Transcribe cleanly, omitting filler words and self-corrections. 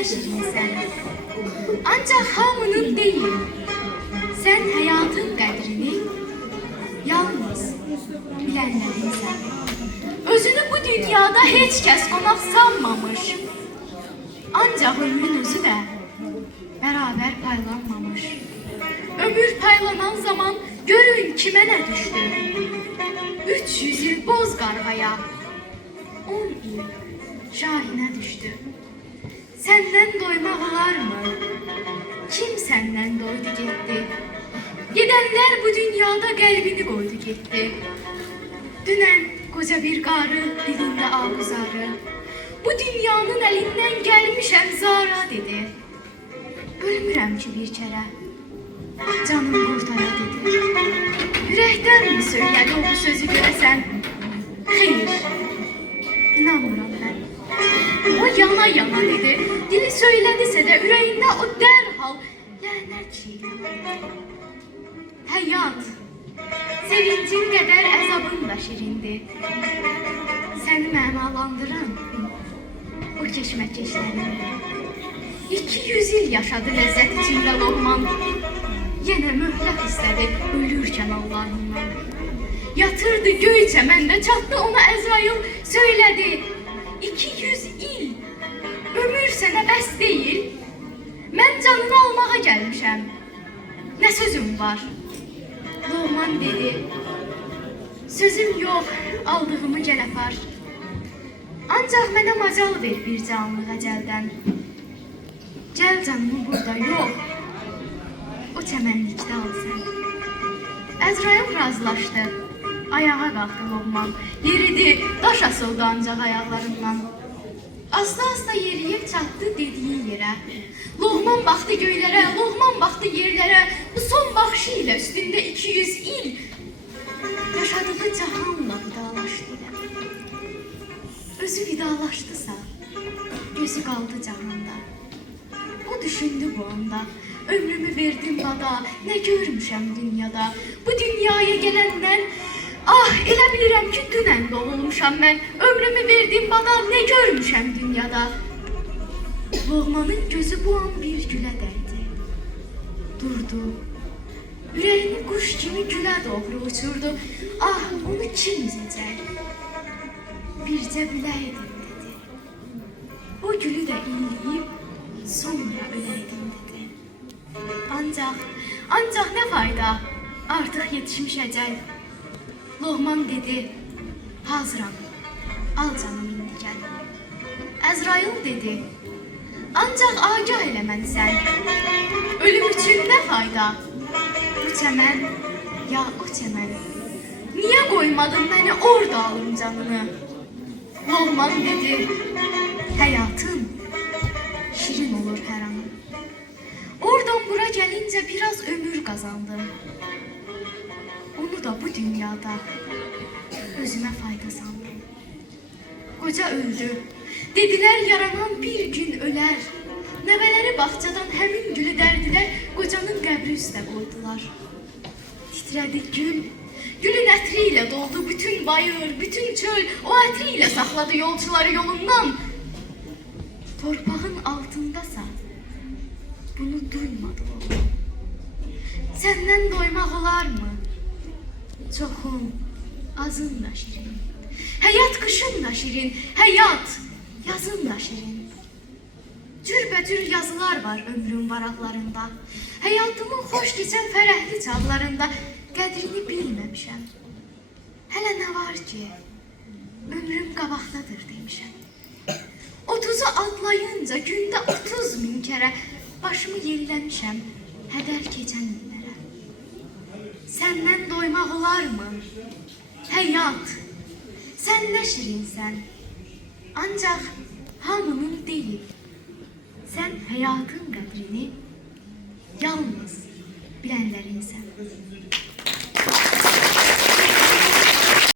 ne şirinsen. Ancak hamının değil. Sen hayatın qədrini yalnız bilenlerinsen. Özünü bu dünyada heç kəs qonaq sanmamış. Ancak ömrün özü de beraber paylanmamış. Ömür paylanan zaman görün kime ne düştü. 300 yıl boz qarğaya, 10 yıl şahine düştü. Senden doymaq olar mı? Kim senden doydu gitti? Gidenler bu dünyada qəlbini koydu gitti. Dünən koca bir qarı dilinde ağuzarı, bu dünyanın elinden gelmişəm zara dedi. Ölmürəm ki bir kere, canım qurtara dedi. Ürəkdən mi söylədi o bu sözü görəsən? Xeyr, inanmıram ben. O yana yana dedi, dili söylədisə də ürəyində o dərhal lənət çiğnədi. Həyat, sevincin qədər əzabın da şirindir. Səni mənalandıran o keşməkeşlərini. 200 yıl yaşadı lezzet içinde Loğman. Yine mühlet istedi ölürken Allah'ından. Yatırdı göy çemende, çattı ona Ezrail söyledi. 200 il ömür sənə bəs değil. Mən canını almağa gelmişəm. Ne sözüm var? Loğman dedi. Sözüm yok, aldığımı gəl apar. Ancaq mənə macal ver bir canlı əcəldən. Gel canımı burada yok. O çəmənlikdə al sən. Əzrail razılaşdı. Ayağa qalxdı Loğman. Yeridi, daş asıldı ancaq ayaqlarından. Asta-asta yeriyib çatdı dediği yerə. Loğman baxdı göylərə, Loğman baxdı yerlərə. Bu son baxışı ilə üstündə 200 il yaşadığı cahanla vidalaşdı ilə. Özü vidalaşdısa, gözü qaldı cahanda. O düşündü bu anda. Ömrümü verdim bada, ne görmüşəm dünyada. Bu dünyaya gelenden, ah elə bilirəm ki dünən doğulmuşam mən. Ömrümü verdim bada, ne görmüşəm dünyada. Loğmanın gözü bu an bir gülə dəydi. Durdu. Ürəyini kuş kimi gülə doğru uçurdu. Ah onu kim üzəcək? Bircə biləydim dedi. O gülü də iyiləyib sonra öləydim dedi. Ancaq ne fayda? Artık yetişmiş ecel. Loğman dedi, hazıram, al canım indi gel. Əzrail dedi, ancaq agah elə məni sən. Ölüm üçün ne fayda? Bu çəmən, ya o çəmən. Niye koymadın beni orada alım canını? Loğman dedi, hayatın şirin olur her an. Oradan bura gelince biraz ömür kazandım. Onu da bu dünyada özüme fayda sandım. Koca öldü. Dediler yaranan bir gün öler. Nəvələri bahçadan həmin gülü dərdiler. Kocanın qəbri üstə qoydular. Titrədi gül. Gülün ətriyle doldu bütün bayır, bütün çöl. O ətriyle saxladı yolcuları yolundan. Torpağın altındasa bunu duymadı o. Senden doymaq olar mı? Çoxun, azın da şirin. Hayat kışın da şirin, hayat yazın da şirin. Cürbəcür yazılar var ömrün varaqlarında. Hayatımın xoş keçən fərəhli çağlarında qədrini bilməmişəm. Hələ nə var ki, ömrüm qabaqdadır demişəm. 30'u atlayınca günde 30.000 kere başımı yelləmişəm hədər keçən illərə. Səndən doymaq olar mı? Həyat, sən nə şirinsən. Ancaq hamının deyil. Sən həyatın qədrini yalnız bilənlərinsən.